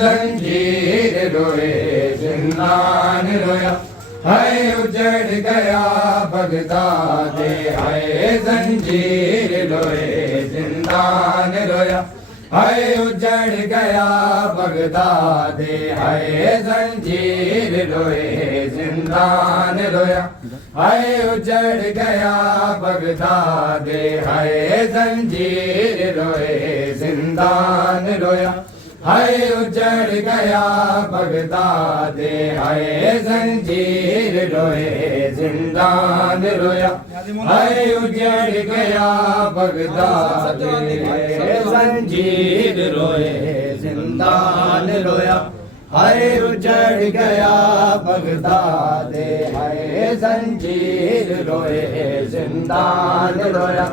जंजीर रोए जिंदान रोया, हाय उजड़ गया बगदाद, हाय जंजीर रोए जिंदान रोया, हाय उजड़ गया बगदाद, हाय जंजीर रोए जिंदान रोया, हाय उजड़ गया बगदाद, हाय जंजीर रोए जिंदान रोया, हाय उजड़ गया बगदाद, हाय जंजीर रोए जिंदान रोया, हाय उजड़ गया बगदाद, हाय जंजीर रोए जिंदान रोया, हाय उजड़ गया बगदाद, हाय जंजीर रोए जिंदान रोया,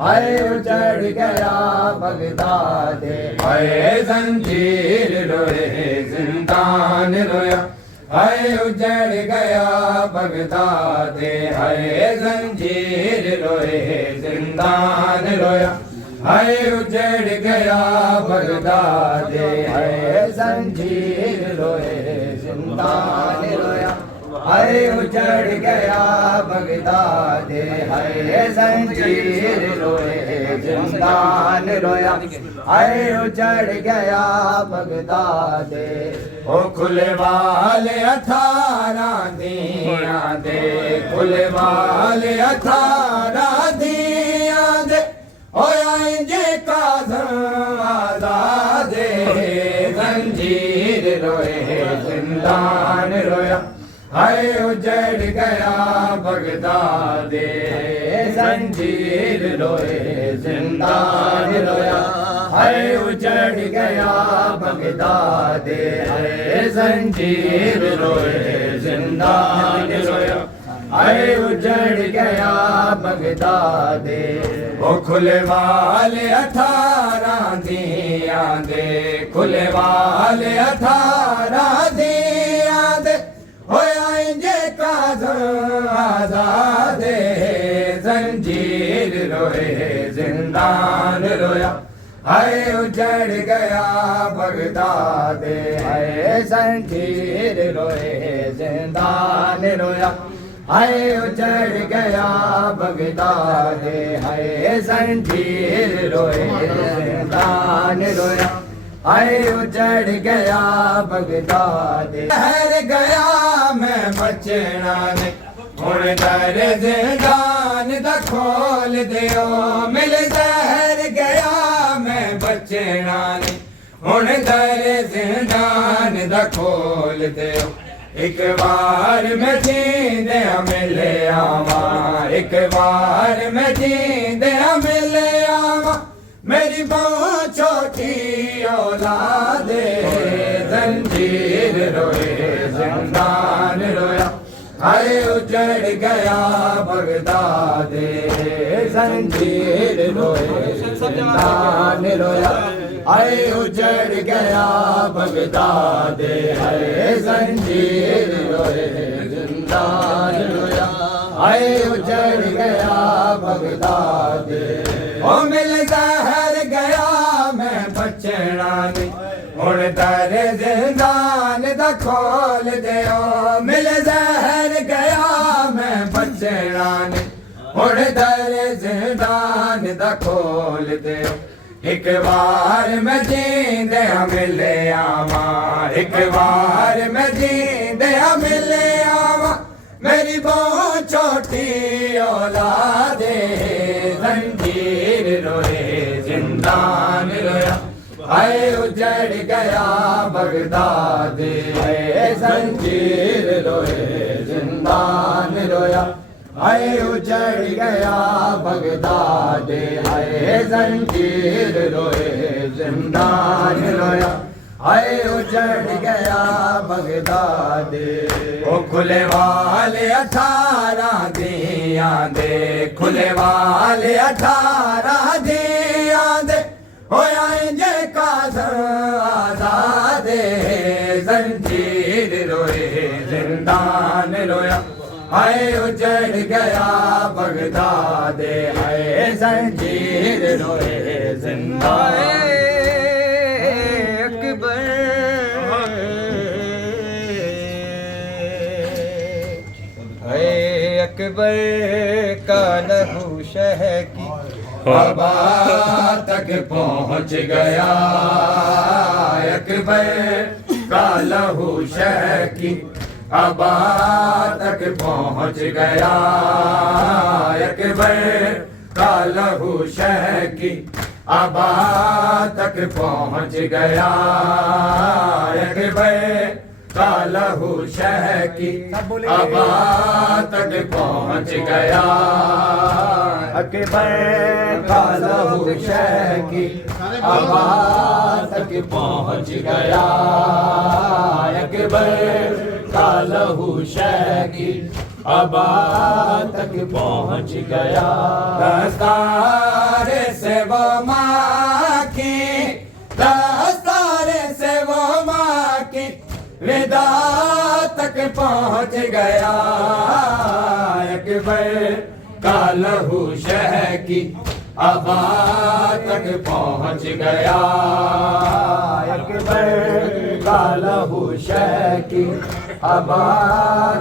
हाय उजड़ गया बगदाद, हाय जंजीर रोए जिंदान रोया, हाय उजड़ गया बगदाद, हाय जंजीर रोए जिंदान रोया, हाय उजड़ गया बगदाद, हाय जंजीर रोए जिंदान रोया, हाय उजड़ गया बगदाद, हाय जंजीर रोए जिंदान रोया, हाय उजड़ गया बगदाद। ओ खुले वाले 18 दिया दे, खुले वाले 18 दिया दे, ओ आएंगे काज़म आज़ाद, जंजीर रोए जिंदान रोया, हाय उजड़ गया बगदाद, जंजीर रोए जिंदान रोया, हाय उजड़ गया बगदाद, हाय जंजीर रोए जिंदान रोया, हाय उजड़ गया बगदाद। ओ खुले वाले 18 दिया दे, खुले वाले 18 दिया दे, हो आएंगे काज़म आज़ाद, जंजीर रोए जिंदान रोया, हाय उजड़ गया बगदाद, हाय जंजीर रोए जिंदान रोया, हाय उजड़ गया बगदाद, हाय जंजीर रोए जिंदान रोया, हाय उजड़ गया बगदाद। ठहर गया मैं बचना ने, हुण दर जिंदान दा खोल दियो, मिल जहर गया मैं बचना ने, हुण दर जिंदान दा खोल दियो, एक बार मैं जींदे मिले आवा, एक बार मैं जींदे मिले आवा, मेरी बहुत छोटी औलाद, जंजीर रोए जिंदान रोया, हाय उजड़ गया बगदाद, जंजीर रोए जिंदान रोया, हाय उजड़ गया बगदाद, हाय जंजीर रोए जिंदान रोया, हाय उजड़ गया बगदाद। ओ मिल जहर गया मैं बचना नहीं, हुण दर जिंदान दा खोल दियो, मिल जहर गया मैं बचना नहीं, हुण दर जिंदान दा खोल दियो, एक बार मैं जींदे मिले आवा, एक बार मैं जींदे मिले आवा, मेरी बहुत छोटी औलाद, जंजीर रोए जिंदान रोया, हाय उजड़ गया बगदाद, हाय जंजीर रोए जिंदान रोया, हाय उजड़ गया बगदाद, हाय जंजीर रोए जिंदान रोया, हाय उजड़ गया बगदाद। ओ खुले वाले 18 दिया दे, खुले वाले 18 दिया दे, हो आएंगे काज़म आज़ाद, जंजीर रोए जिंदान रोया, हाय उजड़ गया बगदाद, हाय जंजीर रोए जिंदान। अकबर अकबर का लहू शह की अबा तक पहुँच गया, अकबर का लहू शह की अबा तक पहुँच गया, अकबर का लहू शह की अबा तक पहुँच गया, अकबर का लहू शह की अबा तक पहुँच गया, अकबर का लहू शह की अबा तक पहुँच गया, अकबर का लहू शह की अबा तक पहुँच गया। दस्तार से वो माँ की, दस्तार से वो माँ की विदा तक पहुँच गया, अकबर का लहू शह की अबा तक पहुँच गया, अकबर का लहू शह की अबा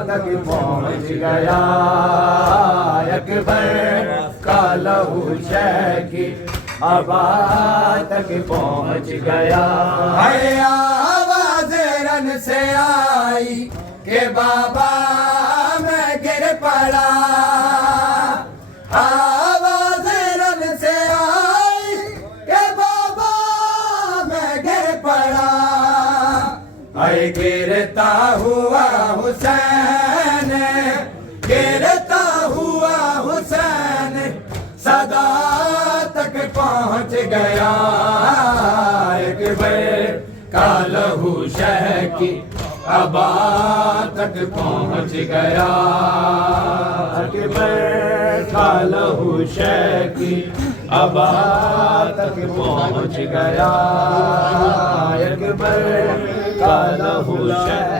तक पहुँच गया, अकबर का लहू शह की अबा तक पहुँच गया। है आवाज़ रन से आई के बाबा मैं गिर पड़ा, आवाज़ रन से आई के बाबा मैं गिर पड़ा, ऐ गिरता हुआ हुसैन, गिरता हुआ हुसैन सदा तक पहुँच गया, अकबर का लहू शह की अबा तक पहुँच गया, अकबर का लहू शह की अबा तक पहुँच गया, अकबर का लहू शह